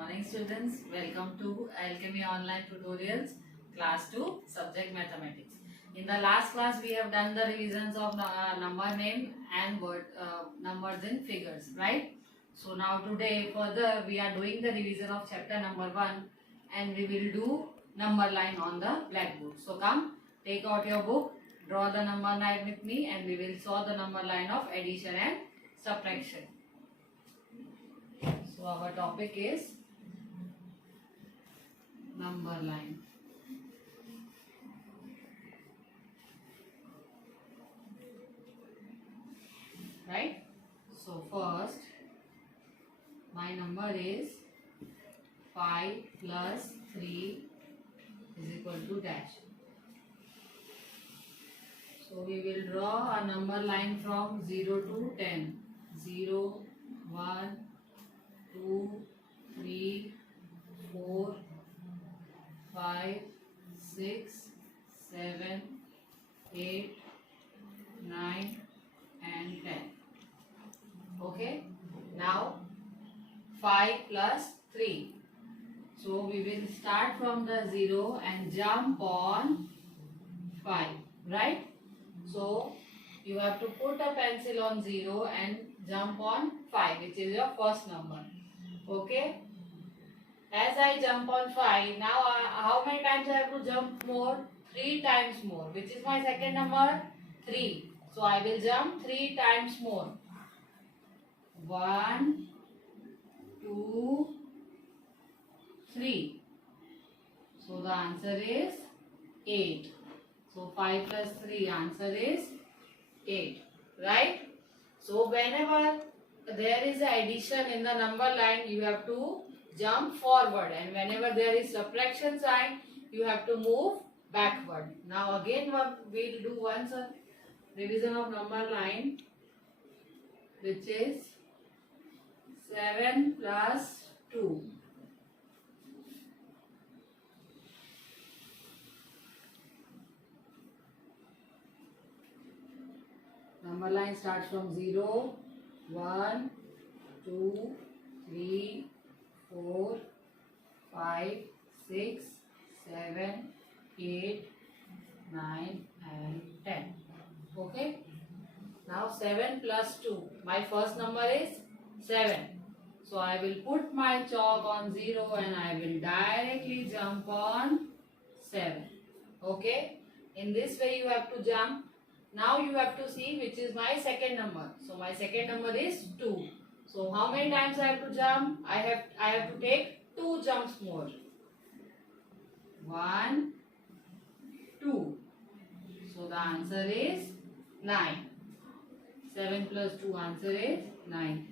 Morning students, welcome to Alchemy Online Tutorials Class 2 Subject Mathematics. In the last class we have done the revisions of number name and word numbers in figures, right? So now today further we are doing the revision of chapter number 1 and we will do number line on the blackboard. So come, take out your book, draw the number line with me and we will solve the number line of addition and subtraction. So our topic is number line. Right? So first my number is 5 plus 3 is equal to dash. So we will draw a number line from 0 to 10. 0, 1, 2, 3, 4, 5, 6, 7, 8, 9 and 10. Okay. Now 5 plus 3. So we will start from the 0 and jump on 5. Right? So you have to put a pencil on 0 and jump on 5, which is your first number. Okay. As I jump on 5, now how many times I have to jump more? 3 times more. Which is my second number? 3. So I will jump 3 times more. 1, 2, 3. So the answer is 8. So 5 plus 3, answer is 8. Right? So whenever there is an addition in the number line, you have to jump forward, and whenever there is subtraction sign, you have to move backward. Now again we will do once a revision of number line, which is 7 plus 2. Number line starts from 0, 1, 2, 3, 4, 5, 6, 7, 8, 9 and 10. Okay. Now 7 plus 2. My first number is 7. So I will put my chalk on 0 and I will directly jump on 7. Okay. In this way you have to jump. Now you have to see which is my second number. So my second number is 2. So how many times I have to jump? I have to take 2 jumps more. 1, 2. So the answer is 9. 7 plus 2, answer is 9.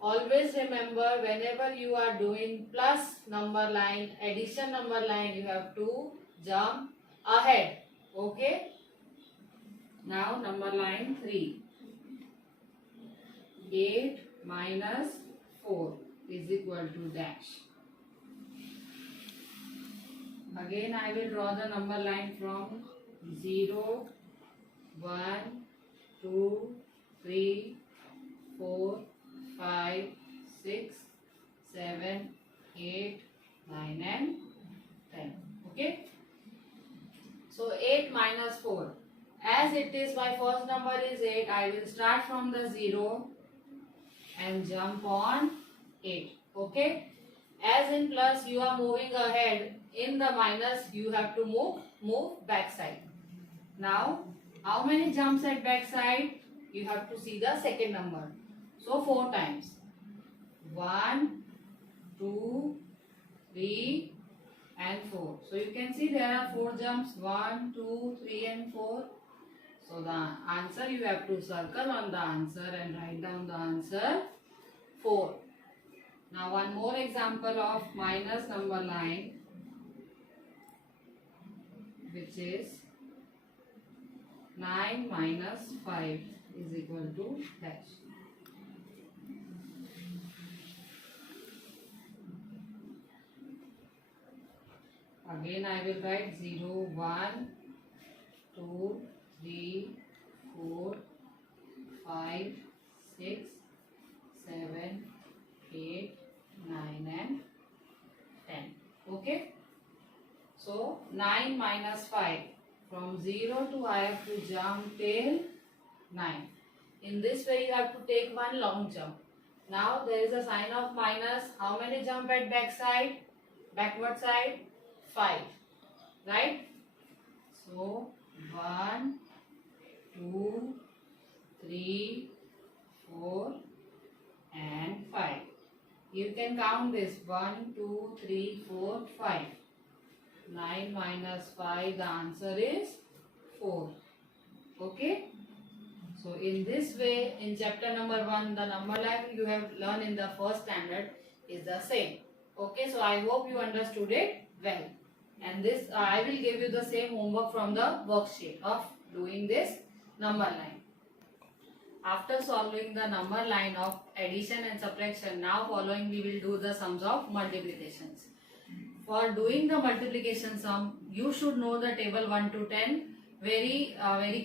Always remember, whenever you are doing plus number line, addition number line, you have to jump ahead. Okay. Now number line 3. 8 minus 4 is equal to dash. Again I will draw the number line from 0, 1, 2, 3, 4, 5, 6, 7, 8, 9 and 10. Okay. So 8 minus 4. As it is my first number is 8, I will start from the 0 and jump on 8. Okay. As in plus you are moving ahead, in the minus you have to move backside. Now how many jumps at backside? You have to see the second number. So 4 times. 1, 2, 3 and 4. So you can see there are 4 jumps. 1, 2, 3 and 4. So the answer you have to circle on the answer and write down the answer 4. Now one more example of minus number line, which is 9 minus 5 is equal to dash. Again I will write 0, 1, 2, 3, 4, 5, 6, 7, 8, 9 and 9 minus 5. From 0 to I have to jump till 9. In this way you have to take one long jump. Now there is a sign of minus. How many jump at back side? Backward side? 5. Right? So 1, 2, 3, 4 and 5. You can count this 1, 2, 3, 4, 5. 9 minus 5, the answer is 4. Okay. So in this way, in chapter number 1, the number line you have learned in the first standard is the same. Okay, so I hope you understood it well. And this I will give you the same homework from the worksheet of doing this number line. After solving the number line of addition and subtraction, now following we will do the sums of multiplications. For doing the multiplication sum, you should know the table 1 to 10 very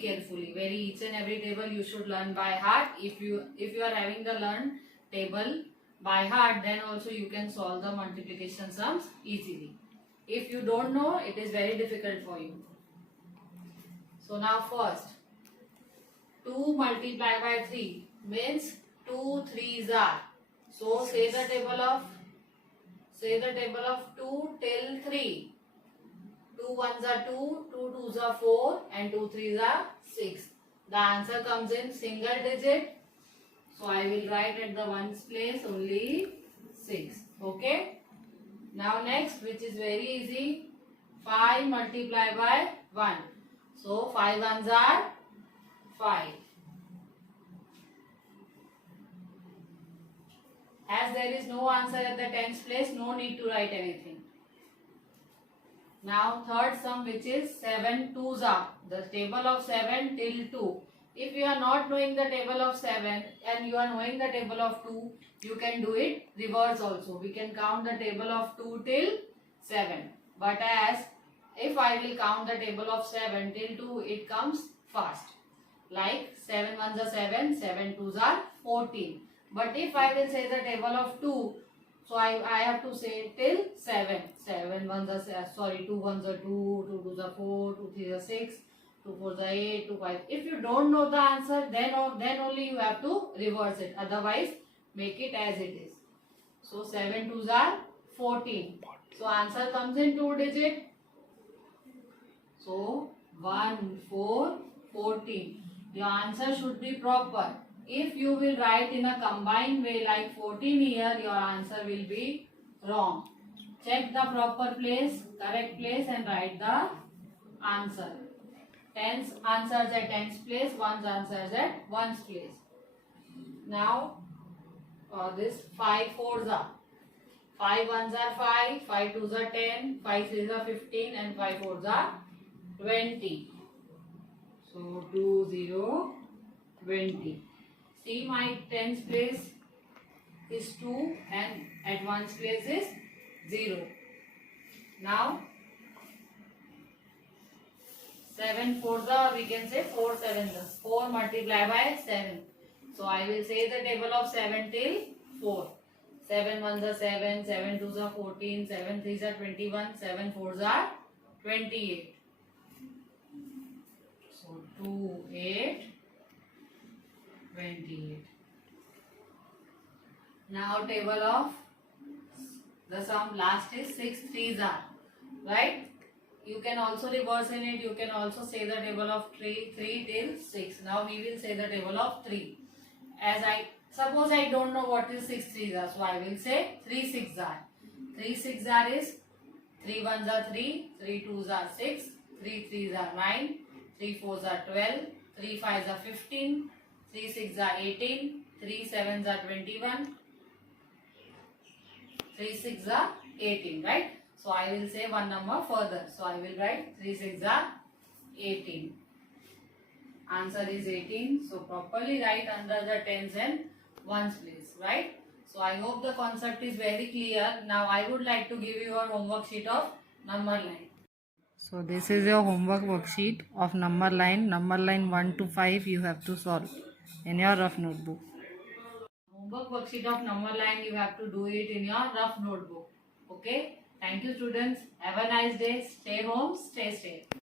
carefully. Each and every table you should learn by heart. If you are having the learned table by heart, then also you can solve the multiplication sums easily. If you don't know, it is very difficult for you. So now first, 2 multiplied by 3 means 2 3s are. So say the table of 2 till 3. 2 1s are 2, 2 2s are 4 and 2 3s are 6. The answer comes in single digit. So I will write at the ones place only 6. Okay. Now next, which is very easy, 5 multiplied by 1. So 5 ones are 5. As there is no answer at the tens place, no need to write anything. Now third sum, which is 7 2s are. The table of 7 till 2. If you are not knowing the table of 7 and you are knowing the table of 2, you can do it reverse also. We can count the table of 2 till 7. But as if I will count the table of 7 till 2, it comes fast. Like 7 ones are 7, 7 2s are 14. But if I will say the table of 2, so I have to say till 7. 7 ones are 2 ones are 2, 2 2s are 4, 2 3s are 6, 2 4s are 8, 2 5. If you don't know the answer, then only you have to reverse it. Otherwise, make it as it is. So 7 2s are 14. So answer comes in 2 digit. So 1 4 14. Your answer should be proper. If you will write in a combined way like 14 here, your answer will be wrong. Check the proper place, correct place and write the answer. Tens answers at tens place, ones answers at ones place. Now this 5 4s are. 5 ones are 5, 5 2s are 10, 5 3s are 15 and 5 4s are 20. So 2 0 20. See, my tens place is 2 and at ones place is 0. Now 7 4s are, we can say 4 7s. 4 multiplied by 7. So I will say the table of 7 till 4. 7 1s are 7, 7 2s are 14, 7 3s are 21, 7 4s are 28. So 2 8 28. Now table of the sum last is 6 3s are. Right? You can also reverse in it. You can also say the table of 3 till 6. Now we will say the table of 3. As suppose I don't know what is 6 3s are. So I will say 3 6 are. 3 6 are is 3 1s are 3, 3 2s are 6, 3 3s are 9, 3 4s are 12, 3 5s are 15, 3 6 are 18, 3 7s are 21, 3 6 are 18, right? So I will say one number further. So I will write 3 6 are 18. Answer is 18. So properly write under the tens and ones place, right? So I hope the concept is very clear. Now I would like to give you a homework sheet of number line. So this is your homework worksheet of number line. Number line 1 to 5 you have to solve in your rough notebook. Homework worksheet of number line, you have to do it in your rough notebook. Okay. Thank you, students. Have a nice day. Stay home, stay safe.